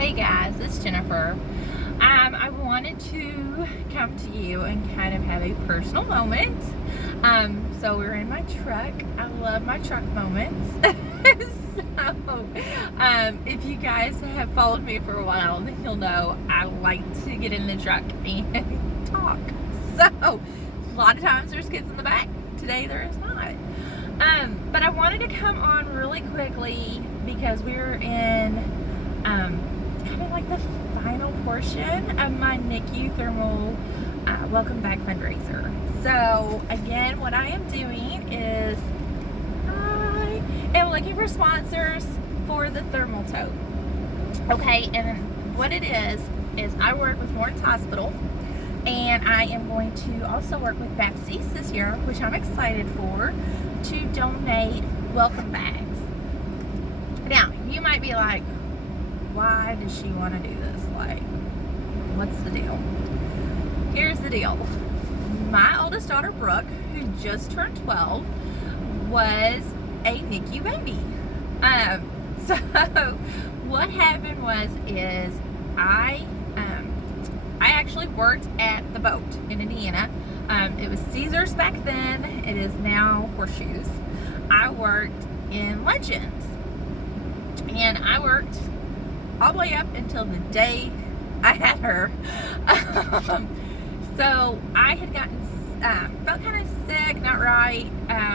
Hey guys, it's Jennifer. I wanted to come to you and kind of have a personal moment. So we're in my truck. I love my truck moments. If you guys have followed me for a while, then you'll know I like to get in the truck and talk. So a lot of times there's kids in the back. Today there is not. But I wanted to come on really quickly because we're in kind of like the final portion of my NICU thermal welcome back fundraiser. So again, what I am doing is I am looking for sponsors for the thermal tote. Okay, and what it is I work with Florence Hospital, and I am going to also work with Baptiste this year, which I'm excited for, to donate welcome bags. Now, you might be like, why does she want to do this? Like, what's the deal? Here's the deal. My oldest daughter, Brooke, who just turned 12, was a NICU baby. So what happened is I actually worked at the boat in Indiana. It was Caesars back then. It is now Horseshoes. I worked in Legends, and I worked all the way up until the day I had her. So I had gotten, felt kind of sick, not right,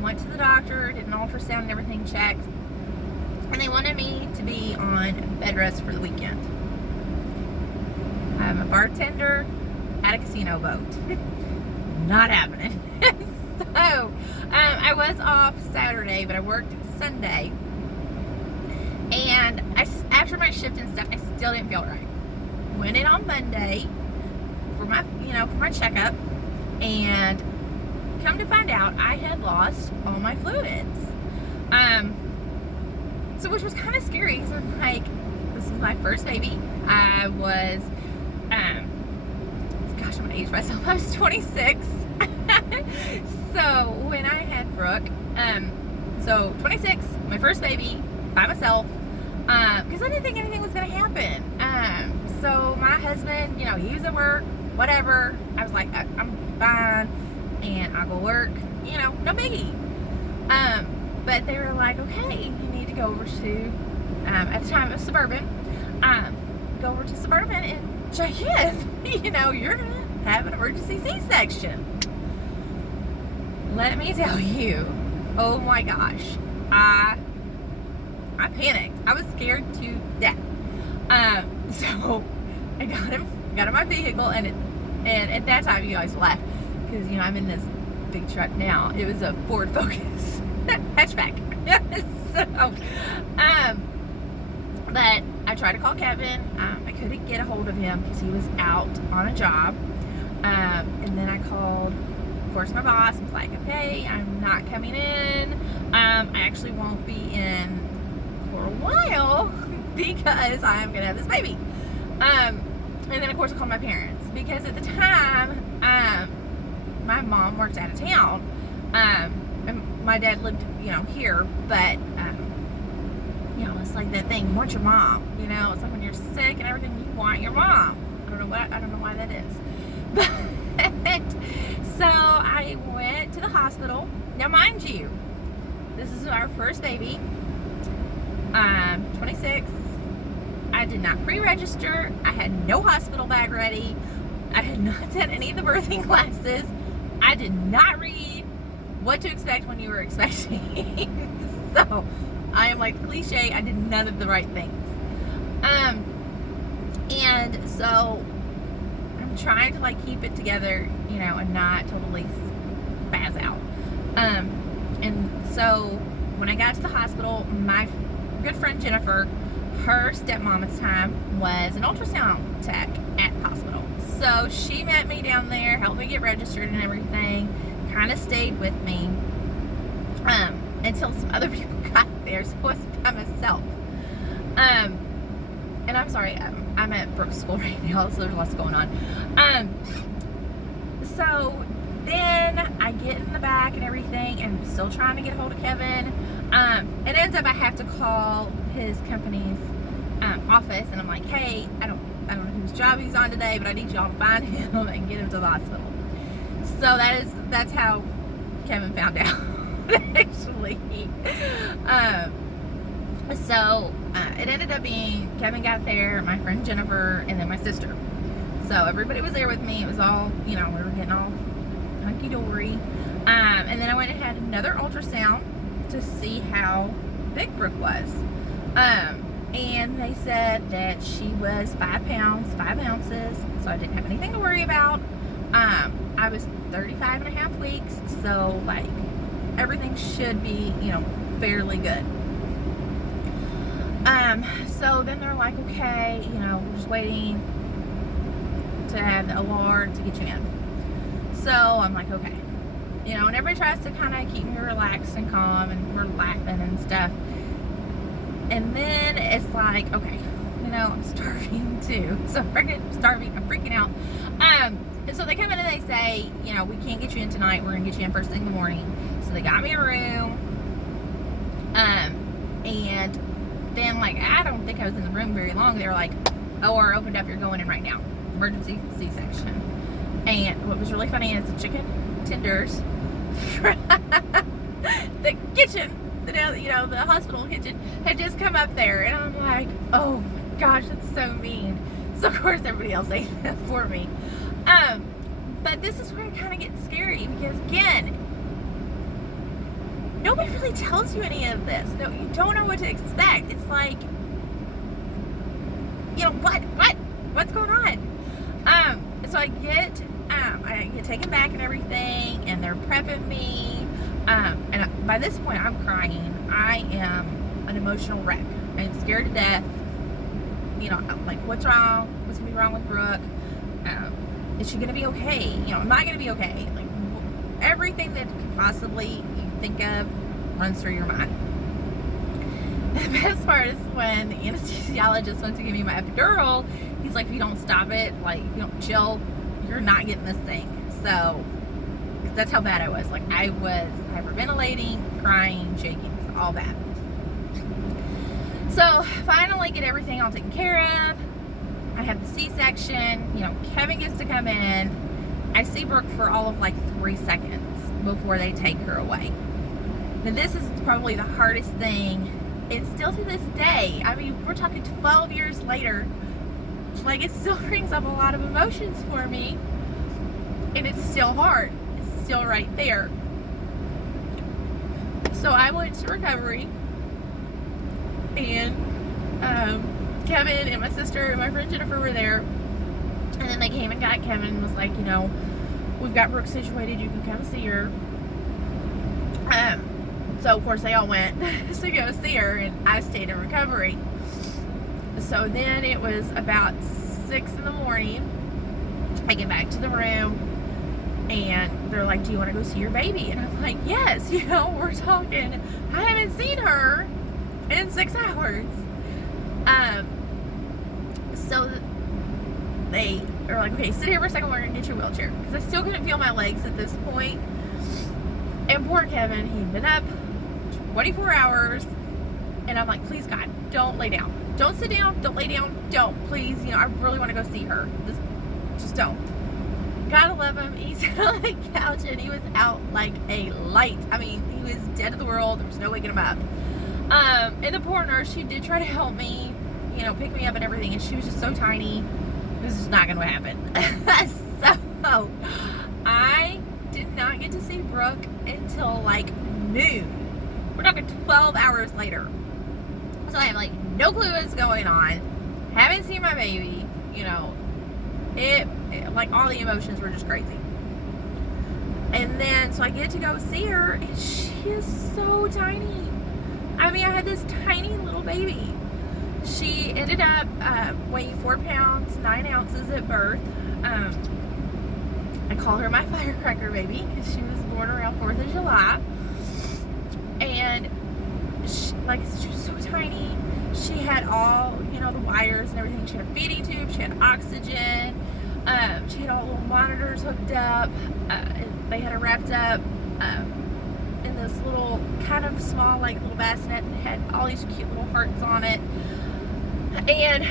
went to the doctor, did an ultrasound and everything checked, and they wanted me to be on bed rest for the weekend. I'm a bartender at a casino boat. Not happening. So I was off Saturday, but I worked Sunday. And after my shift and stuff, I still didn't feel right. Went in on Monday for my checkup, and come to find out, I had lost all my fluids. So which was kind of scary, because I'm like, this is my first baby. I was, gosh, I'm gonna age myself. I was 26. So when I had Brooke, so 26, my first baby, by myself, because I didn't think anything was going to happen. So my husband, he was at work, whatever. I was like, I'm fine, and I'll go work, no biggie. But they were like, okay, you need to go over to, at the time it was Suburban, go over to Suburban and check in. You're going to have an emergency C-section. Let me tell you, oh my gosh, I panicked. I was scared to death. So I got in my vehicle, and at that time, you guys laugh, because I'm in this big truck now. It was a Ford Focus hatchback. So, but I tried to call Kevin. I couldn't get a hold of him because he was out on a job. And then I called, of course, my boss. I was like, okay, I'm not coming in. I actually won't be in for a while because I'm gonna have this baby. And then of course I called my parents, because at the time my mom worked out of town, and my dad lived here, but it's like that thing, you want your mom, it's like when you're sick and everything, you want your mom. I don't know why that is. But so I went to the hospital. Now mind you, this is our first baby. 26. I did not pre-register. I had no hospital bag ready. I had not done any of the birthing classes. I did not read what to expect when you were expecting. So I am like cliche. I did none of the right things. And so I'm trying to keep it together, and not totally spaz out. And so when I got to the hospital, my good friend Jennifer, her stepmom at the time was an ultrasound tech at the hospital. So she met me down there, helped me get registered and everything, kind of stayed with me until some other people got there, so it wasn't by myself. And I'm sorry, I'm at Brooke's school right now, so there's lots going on. So then I get in the back and everything, and I'm still trying to get a hold of Kevin. It ends up I have to call his company's office, and I'm like, hey, I don't know whose job he's on today, but I need y'all to find him and get him to the hospital. So that's how Kevin found out, actually. So it ended up being Kevin got there, my friend Jennifer, and then my sister. So everybody was there with me. It was all, we were getting all hunky-dory. And then I went and had another ultrasound to see how big Brooke was. And they said that she was 5 pounds, 5 ounces, so I didn't have anything to worry about. I was 35 and a half weeks, so like everything should be, fairly good. So then they're like, okay, we're just waiting to have the OR to get you in. So I'm like, okay. And everybody tries to kind of keep me relaxed and calm, and we're laughing and stuff. And then it's like, okay, I'm starving too. So I'm starving, I'm freaking out. And so they come in and they say, we can't get you in tonight. We're going to get you in first thing in the morning. So they got me a room. And then, like, I don't think I was in the room very long. They were like, OR opened up, you're going in right now. Emergency C-section. And what was really funny is the chicken tenders the kitchen, the hospital kitchen had just come up there, and I'm like, oh my gosh, that's so mean. So of course everybody else ate that for me. But this is where it kind of gets scary, because again, nobody really tells you any of this. No, you don't know what to expect. It's like, what's going on? So I get taken back and everything, and they're prepping me. And by this point, I'm crying. I am an emotional wreck. I'm scared to death. I'm like, what's wrong? What's gonna be wrong with Brooke? Is she gonna be okay? Am I gonna be okay? Like, everything that could possibly you think of runs through your mind. The best part is when the anesthesiologist went to give me my epidural, he's like, if you don't stop it, like, if you don't chill, you're not getting this thing. So, that's how bad I was. Like, I was hyperventilating, crying, shaking, it was all bad. So, finally get everything all taken care of. I have the C-section. Kevin gets to come in. I see Brooke for all of like 3 seconds before they take her away. Now, this is probably the hardest thing, and still to this day, I mean, we're talking 12 years later, like, it still brings up a lot of emotions for me, and it's still hard. It's still right there. So I went to recovery, and Kevin and my sister and my friend Jennifer were there, and then they came and got Kevin and was like, we've got Brooke situated, you can come see her. So of course they all went to go see her, and I stayed in recovery. So then it was about 6 in the morning. I get back to the room, and they're like, do you want to go see your baby? And I'm like, yes, we're talking, I haven't seen her in 6 hours. So they are like, okay, sit here for a second, we're going to get you a wheelchair. Because I still couldn't feel my legs at this point. And poor Kevin, he'd been up 24 hours. And I'm like, please, God, don't lay down. Don't sit down. Don't lay down. Don't. Please, I really want to go see her. Just don't. Gotta love him. He's on the couch, and he was out like a light. I mean, he was dead to the world. There was no waking him up. And the poor nurse, she did try to help me, pick me up and everything. And she was just so tiny. This is not going to happen. So, I did not get to see Brooke until like noon. We're talking 12 hours later. So I have like no clue what's going on. Haven't seen my baby. It like, all the emotions were just crazy. And then, so I get to go see her, and she is so tiny. I mean, I had this tiny little baby. She ended up weighing 4 pounds, 9 ounces at birth. I call her my firecracker baby because she was born around 4th of July. And she, like I said, she was so tiny. She had all, the wires and everything. She had a feeding tube. She had oxygen. She had all the little monitors hooked up. They had her wrapped up in this little kind of small, like, little bassinet that had all these cute little hearts on it. And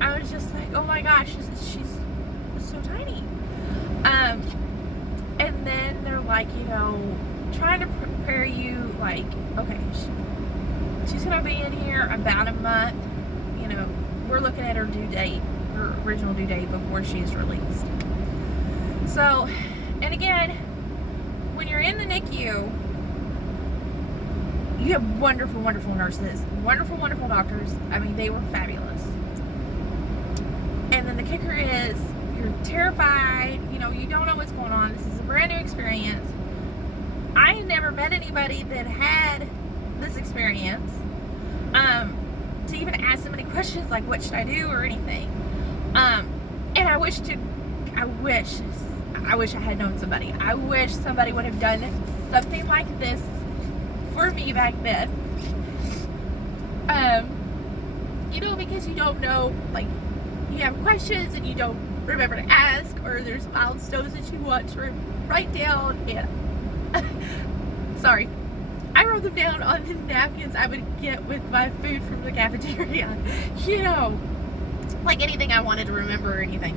I was just like, oh my gosh, she's so tiny. And then they're like, trying to prepare you, like, okay, she's gonna be in here about a month. We're looking at her due date, her original due date before she's released. So, and again, when you're in the NICU, you have wonderful, wonderful nurses, wonderful, wonderful doctors. I mean, they were fabulous. And then the kicker is, you're terrified, you don't know what's going on. This is a brand new experience. I had never met anybody that had this experience, to even ask so many questions like, what should I do or anything. And I wish I had known somebody. I wish somebody would have done something like this for me back then. Because you don't know, like, you have questions and you don't remember to ask, or there's milestones that you want to write down. And sorry, I wrote them down on the napkins I would get with my food from the cafeteria. Like anything I wanted to remember or anything.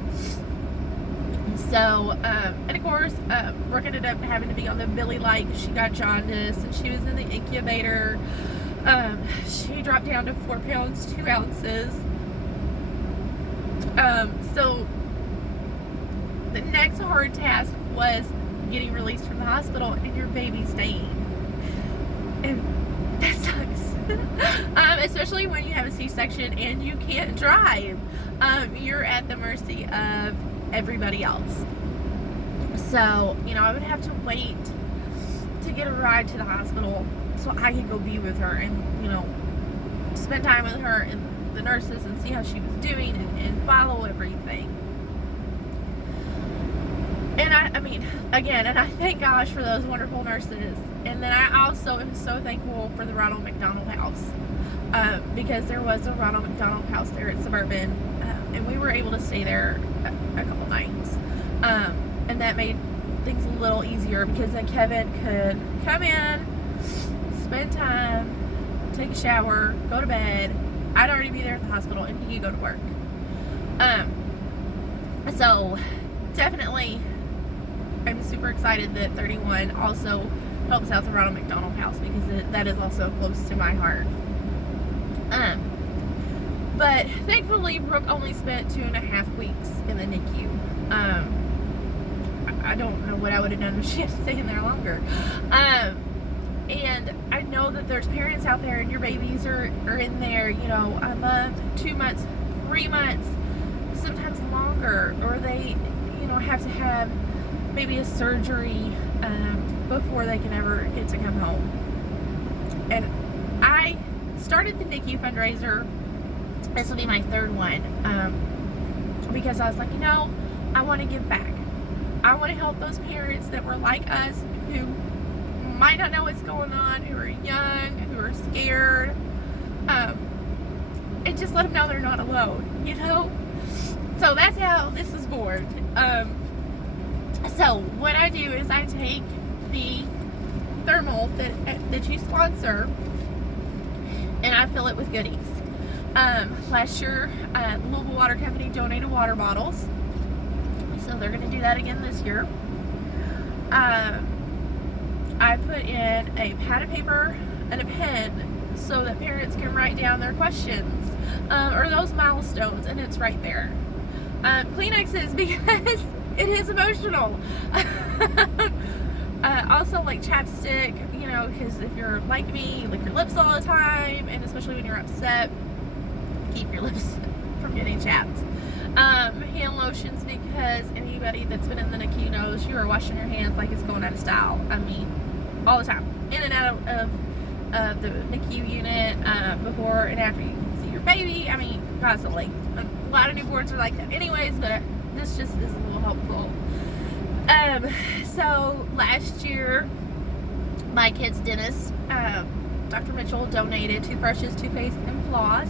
So, and of course, Brooke ended up having to be on the Billy Light. She got jaundice and she was in the incubator. She dropped down to 4 pounds, 2 ounces. So the next hard task was getting released from the hospital and your baby staying. And that sucks. Especially when you have a C-section and you can't drive. You're at the mercy of everybody else. So, I would have to wait to get a ride to the hospital so I could go be with her and, spend time with her and the nurses and see how she was doing and follow everything. And I thank gosh for those wonderful nurses. And then I also am so thankful for the Ronald McDonald House, because there was a Ronald McDonald House there at Suburban, and we were able to stay there a couple nights, and that made things a little easier, because then Kevin could come in, spend time, take a shower, go to bed. I'd already be there at the hospital, and he could go to work. So definitely, I'm super excited that 31 also helps out the Ronald McDonald House, because that is also close to my heart. But thankfully, Brooke only spent 2.5 weeks in the NICU. I don't know what I would have done if she had stayed in there longer. And I know that there's parents out there and your babies are in there, a month, 2 months, 3 months, sometimes longer, or they, have to have maybe a surgery before they can ever get to come home. And I started the NICU fundraiser. This will be my 3rd one, because I was like, I want to give back. I want to help those parents that were like us, who might not know what's going on, who are young, who are scared, and just let them know they're not alone, So that's how this is born. So what I do is I take the thermal that you sponsor, and I fill it with goodies. Last year, Louisville Water Company donated water bottles, so they're going to do that again this year. I put in a pad of paper and a pen so that parents can write down their questions, or those milestones, and it's right there. Kleenexes, because it is emotional. Also, like chapstick, because if you're like me, you lick your lips all the time, and especially when you're upset, keep your lips from getting chapped. Hand lotions, because anybody that's been in the NICU knows you are washing your hands like it's going out of style. I mean, all the time, in and out of the NICU unit, before and after you can see your baby. I mean, constantly. A lot of newborns are like that anyways, but this just is a little helpful. So last year, my kid's dentist, Dr. Mitchell, donated toothbrushes, toothpaste, and floss.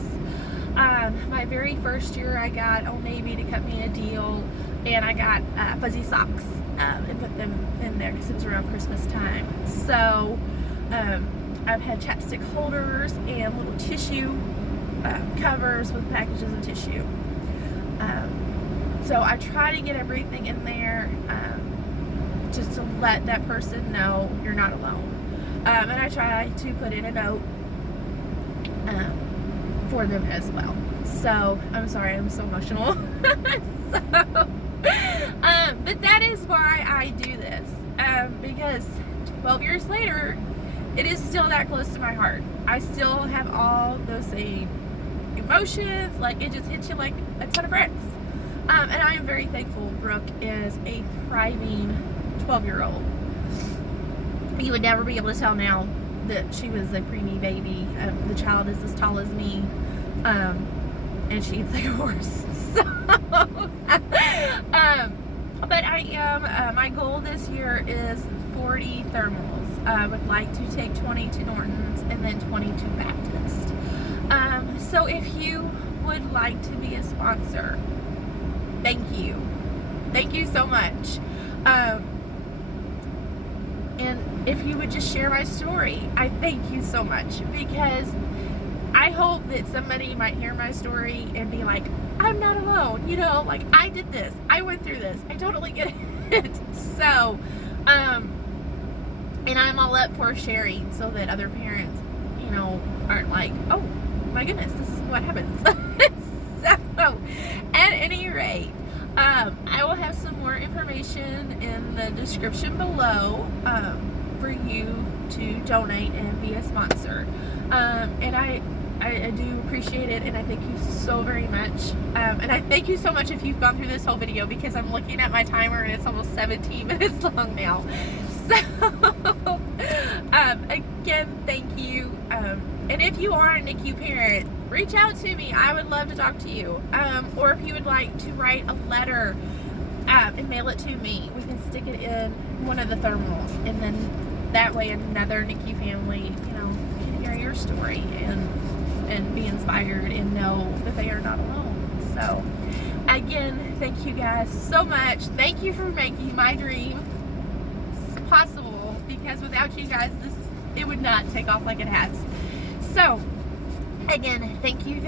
My very first year, I got Old Navy to cut me a deal, and I got fuzzy socks and put them in there because it was around Christmas time. So I've had chapstick holders and little tissue covers with packages of tissue. So I try to get everything in there just to let that person know you're not alone. And I try to put in a note for them as well. So I'm sorry, I'm so emotional. But that is why I do this, because 12 years later, it is still that close to my heart. I still have all those same emotions. Like, it just hits you like a ton of bricks. And I am very thankful Brooke is a thriving 12-year-old. You would never be able to tell now that she was a preemie baby. The child is as tall as me, and she eats like a horse. So, but I am, my goal this year is 40 thermals. I would like to take 20 to Norton's and then 20 to Baptist. So if you would like to be a sponsor, thank you. Thank you so much. And if you would just share my story, I thank you so much, because I hope that somebody might hear my story and be like, I'm not alone, you know, like, I did this, I went through this, I totally get it. So, and I'm all up for sharing so that other parents, you know, aren't like, oh my goodness, this is what happens. So, at any rate, I will have some more information in the description below for you to donate and be a sponsor. And I do appreciate it, and I thank you so very much. And I thank you so much if you've gone through this whole video, because I'm looking at my timer and it's almost 17 minutes long now. So, again, thank you. And if you are a NICU parent, reach out to me. I would love to talk to you. Or if you would like to write a letter and mail it to me, we can stick it in one of the thermals, and then that way another NICU family, you know, can hear your story and be inspired and know that they are not alone. So, again, thank you guys so much. Thank you for making my dream possible, because without you guys, it would not take off like it has. So, again, thank you,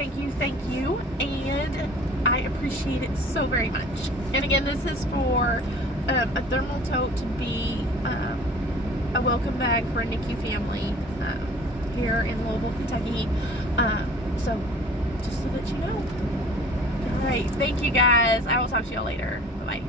and I appreciate it so very much. And again, this is for a thermal tote to be a welcome bag for a NICU family here in Louisville, Kentucky. So, just to let you know. Alright, thank you guys. I will talk to y'all later. Bye-bye.